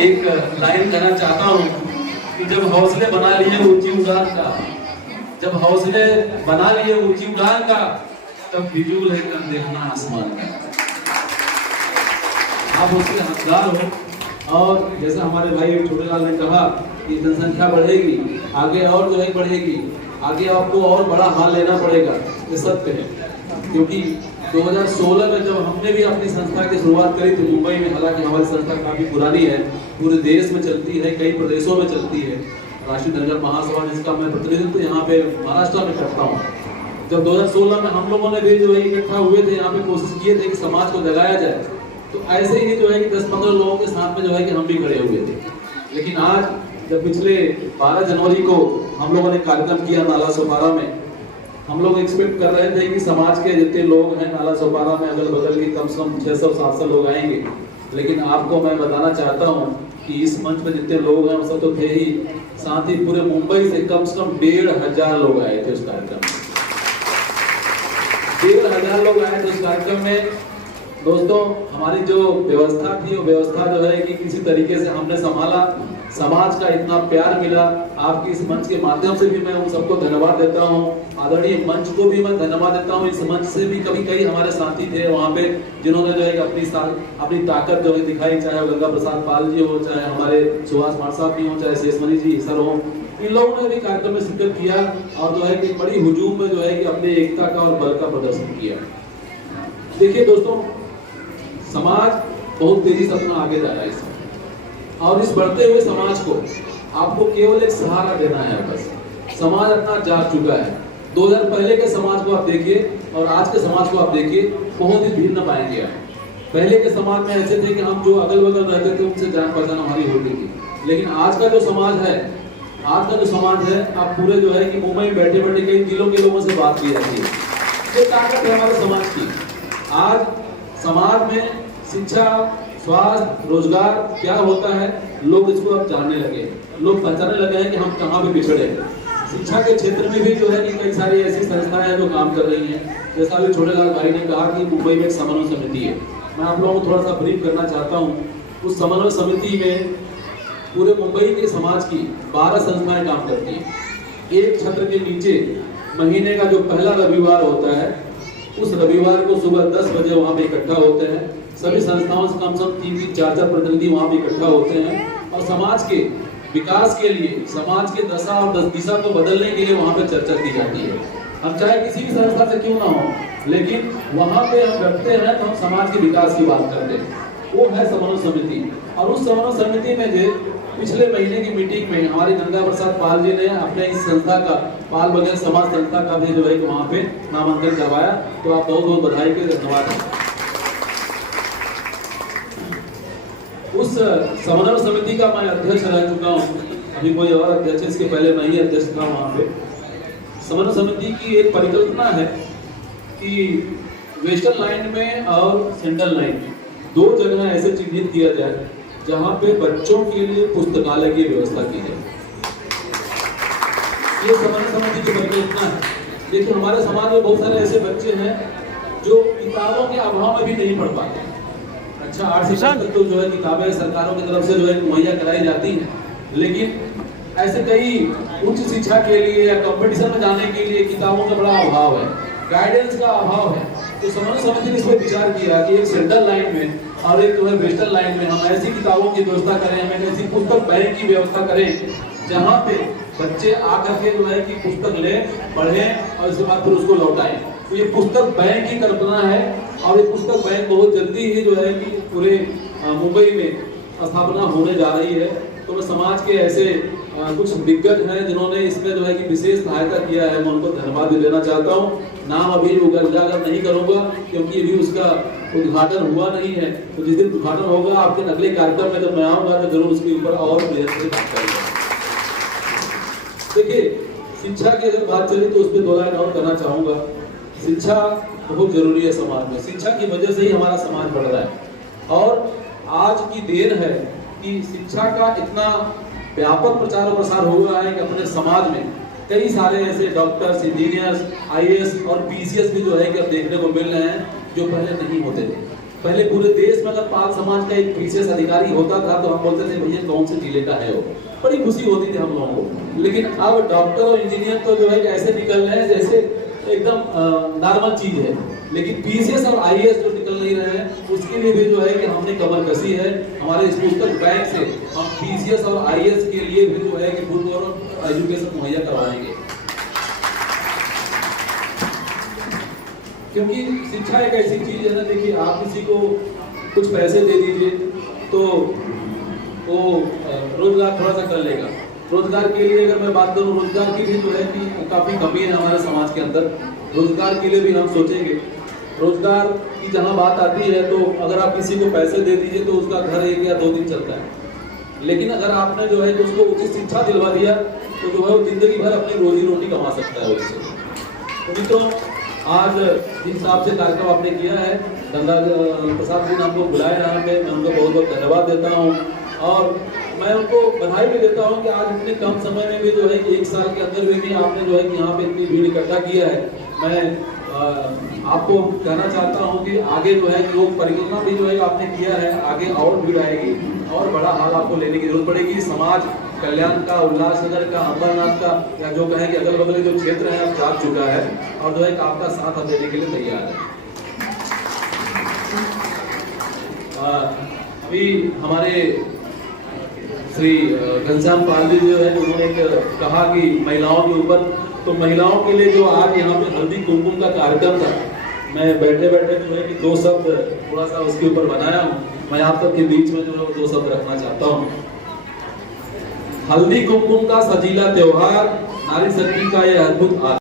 एक लाइन कहना चाहता हूँ कि जब हौसले बना लिए ऊंची उड़ान का, जब हौसले बना लिए ऊंची उड़ान का, तब फिजूल है कब देखना आसमान का। आप उसके हकदार हो। और जैसा हमारे भाई छोटे लाल ने कहा कि जनसंख्या बढ़ेगी, आगे और जो है बढ़ेगी, आगे आपको और बड़ा हाल लेना पड़ेगा, ये सत्य है। क्योंकि 2016 में जब हमने भी अपनी संस्था की शुरुआत करी थी मुंबई में, हालांकि हमारी संस्था काफी पुरानी है, पूरे देश में चलती है, कई प्रदेशों में चलती है, राष्ट्रीय धनगर महासभा जिसका मैं प्रतिनिधित्व यहाँ पे महाराष्ट्र में करता हूँ। जब 2016 में हम लोगों ने भी जो है इकट्ठा हुए थे, यहाँ पे कोशिश किए थे कि समाज को जगाया जाए, तो ऐसे ही जो है कि 10-15 लोगों के साथ में जो है कि हम भी खड़े हुए थे। लेकिन आज जब पिछले 12 जनवरी को हम लोगों ने कार्यक्रम किया नाला सोपारा में, हम लोग एक्सपेक्ट कर रहे थे कि समाज के जितने लोग हैं नाला सोपारा में अगल बगल के कम से कम 600-700 लोग आएंगे। लेकिन आपको मैं बताना चाहता हूँ कि इस मंच पर जितने लोग हैं वो सब तो थे ही, साथ ही पूरे मुंबई से कम 1,500 लोग आए थे उस कार्यक्रम में। 1,500 लोग आए थे उस कार्यक्रम में। दोस्तों, हमारी जो व्यवस्था थी वो व्यवस्था जो है कि किसी तरीके से हमने संभाला, समाज का इतना प्यार मिला। आपकी इस मंच के माध्यम से भी मैं उन सबको धन्यवाद देता हूँ, आदरणीय मंच को भी मैं धन्यवाद देता हूँ। इस मंच से भी कई हमारे साथी थे वहाँ पे जिन्होंने जो है अपनी ताकत जो है दिखाई, चाहे गंगा प्रसाद पाल जी हो, चाहे हमारे सुभाष मार साहब भी हो, चाहे शेषमणि जी सर हो, इन लोगों ने भी कार्यक्रम में शिरकत किया और जो है कि बड़ी हुजूम में जो है कि अपने एकता का और बल का प्रदर्शन किया। देखिए दोस्तों, समाज बहुत तेजी से अपना आगे जा रहा है इसमें, और इस बढ़ते हुए समाज को आपको केवल एक सहारा देना है। बस समाज अपना जाग चुका है। 2000 पहले के समाज को आप देखिए और आज के समाज को आप देखिए, बहुत ही भिन्न पाएंगे आप। पहले के समाज में ऐसे थे कि हम जो अगल बगल रहते थे उनसे जान पहचान हमारी होती थी। लेकिन आज का जो समाज है, आप पूरे जो है कि मुंबई में बैठे बैठे कई जिलों के लोगों से बात की जाती है। ये ताकत है हमारे समाज की। आज समाज में शिक्षा, स्वास्थ्य, रोजगार क्या होता है, लोग इसको अब जानने लगे, लोग पहचानने लगे हैं कि हम कहाँ पे पिछड़े हैं। शिक्षा के क्षेत्र में भी जो है कि कई सारी ऐसी संस्थाएं हैं जो काम कर रही हैं। जैसा अभी छोटे लाल भाई ने कहा कि मुंबई में एक समन्वय समिति है, मैं आप लोगों को थोड़ा सा ब्रीफ करना चाहता हूँ। उस समन्वय समिति में पूरे मुंबई के समाज की 12 संस्थाएं काम करती हैं। एक छत्र के नीचे महीने का जो पहला रविवार होता है, उस रविवार को सुबह 10 बजे वहाँ पे इकट्ठा होते हैं। सभी संस्थाओं से कम से कम 3-4 प्रतिनिधि वहाँ पे इकट्ठा होते हैं और समाज के विकास के लिए, समाज के दशा और दिशा को बदलने के लिए वहाँ पे चर्चा की जाती है। हम चाहे किसी भी संस्था से क्यों ना हो, लेकिन वहाँ पे हम रखते हैं तो हम समाज के विकास की बात करते हैं। वो है समन्वय समिति। और उस समन्वय समिति में जो पिछले महीने की मीटिंग में हमारी गंगा प्रसाद पाल जी ने अपने इस संस्था का, पाल बघेल समाज संस्था का भी जो है वहाँ पे नामांकन करवाया। तो आप बहुत बहुत बधाई के धन्यवाद। उस समन्वय समिति का मैं अध्यक्ष रह चुका हूँ, अभी कोई और अध्यक्ष, इसके पहले मैं ही अध्यक्ष था वहाँ पे। समन्वय समिति की एक परिकल्पना है कि वेस्टर्न लाइन में और सेंट्रल लाइन में 2 जगह ऐसे चिन्हित किया जाए जहाँ पे बच्चों के लिए पुस्तकालय की व्यवस्था की जाए। ये समन्वय समिति की परिकल्पना है। देखिए, हमारे समाज में बहुत सारे ऐसे बच्चे हैं जो किताबों के अभाव में भी नहीं पढ़ पाते। अच्छा, 8 से 10 तक तो जो है किताबें सरकारों की तरफ से जो है मुहैया कराई जाती हैं, लेकिन ऐसे कई उच्च शिक्षा के लिए या कंपटीशन में जाने के लिए किताबों का बड़ा अभाव है, गाइडेंस का अभाव है। तो समन्वय समिति ने इस पर विचार किया कि एक सेंट्रल लाइन में और एक जो है वेस्टर्न लाइन में हम ऐसी किताबों की व्यवस्था करें, हम ऐसी पुस्तक बैंक की व्यवस्था करें जहाँ पे बच्चे आकर के जो है कि पुस्तक लें, पढ़ें और उसके बाद फिर उसको लौटाएं। तो ये पुस्तक बैंक की कल्पना है और ये पुस्तक बैंक बहुत जल्दी ही जो है कि पूरे मुंबई में स्थापना होने जा रही है। तो मैं समाज के ऐसे कुछ दिग्गज हैं जिन्होंने इसमें जो है कि विशेष सहायता किया है, मैं उनको धन्यवाद भी देना चाहता हूँ। नाम अभी उजागर नहीं करूंगा क्योंकि अभी उसका उद्घाटन हुआ नहीं है। तो जिस दिन उद्घाटन होगा आपके अगले कार्यक्रम में जब मैं आऊंगा तो जरूर उसके ऊपर और क्लियर से बात करेंगे। देखिए, शिक्षा की अगर बात चली तो उस पर 2 लाइन और करना चाहूंगा। शिक्षा बहुत जरूरी है समाज में, शिक्षा की वजह से ही हमारा समाज बढ़ रहा है। और आज की देन है कि शिक्षा का इतना व्यापक प्रचार और प्रसार हो रहा है कि अपने समाज में कई सारे ऐसे डॉक्टर्स, इंजीनियर्स, IAS और PCS भी जो है कि अब देखने को मिल रहे हैं जो पहले नहीं होते थे। पहले पूरे देश में अगर पाल समाज का एक विशेष अधिकारी होता था तो हम बोलते थे भैया कौन से जिले का है वो, बड़ी खुशी होती थी हम लोगों को। लेकिन अब डॉक्टर और इंजीनियर तो जो है ऐसे निकल रहे हैं जैसे एकदम नॉर्मल चीज है, लेकिन पीसीएस और आईएएस जो निकल नहीं रहे हैं उसके लिए भी जो है कि हमने कमर कसी है। हमारे इस पुस्तक बैंक से हम पीसीएस और आईएएस के लिए भी जो है कि फुल और एजुकेशन मुहैया करवाएंगे, क्योंकि शिक्षा एक ऐसी चीज है ना, देखिए आप किसी को कुछ पैसे दे दीजिए तो वो रोजगार थोड़ा सा कर लेगा। रोजगार के लिए अगर मैं बात करूं, रोजगार की भी जो है कि काफी कमी है हमारे समाज के अंदर। रोजगार के लिए भी हम सोचेंगे। रोजगार की जहां बात आती है तो अगर आप किसी को पैसे दे दीजिए तो उसका घर 1 या 2 दिन चलता है, लेकिन अगर आपने जो है कि उसको उचित शिक्षा दिलवा दिया तो जो है वो जिंदगी भर अपनी रोजी रोटी कमा सकता है उससे। तो मित्रों, आज जिस हिसाब से कार्यक्रम आपने किया है, गंगा प्रसाद जी ने हमको बुलाया यहाँ पे, मैं उनको बहुत बहुत धन्यवाद देता हूँ और मैं उनको बधाई भी देता हूँ कि आज इतने कम समय में भी जो है कि 1 साल के अंदर में भी आपने जो है कि यहाँ पे इतनी भीड़ इकट्ठा किया है। मैं आपको कहना चाहता हूँ कि आगे जो है योग परियोजना भी जो है आपने किया है, आगे और भीड़ आएगी और बड़ा हाल आपको लेने की जरूरत पड़ेगी। समाज कल्याण का, उल्लासनगर का, अंबरनाथ का या जो कहें कि अगल बगल जो क्षेत्र है आप जाग चुका है और जो है आपका साथ देने के लिए तैयार है। अभी हमारे श्री घनश्याम पाल जी जो है उन्होंने कहा कि महिलाओं के ऊपर, तो महिलाओं के लिए जो आज यहाँ पे हल्दी कुमकुम का कार्यक्रम था, मैं बैठे बैठे जो है कि 2 शब्द थोड़ा सा उसके ऊपर बनाया हूँ। मैं आप सबके बीच में जो है 2 शब्द रखना चाहता हूँ। हल्दी कुमकुम का सजीला त्योहार, नारी शक्ति का यह अद्भुत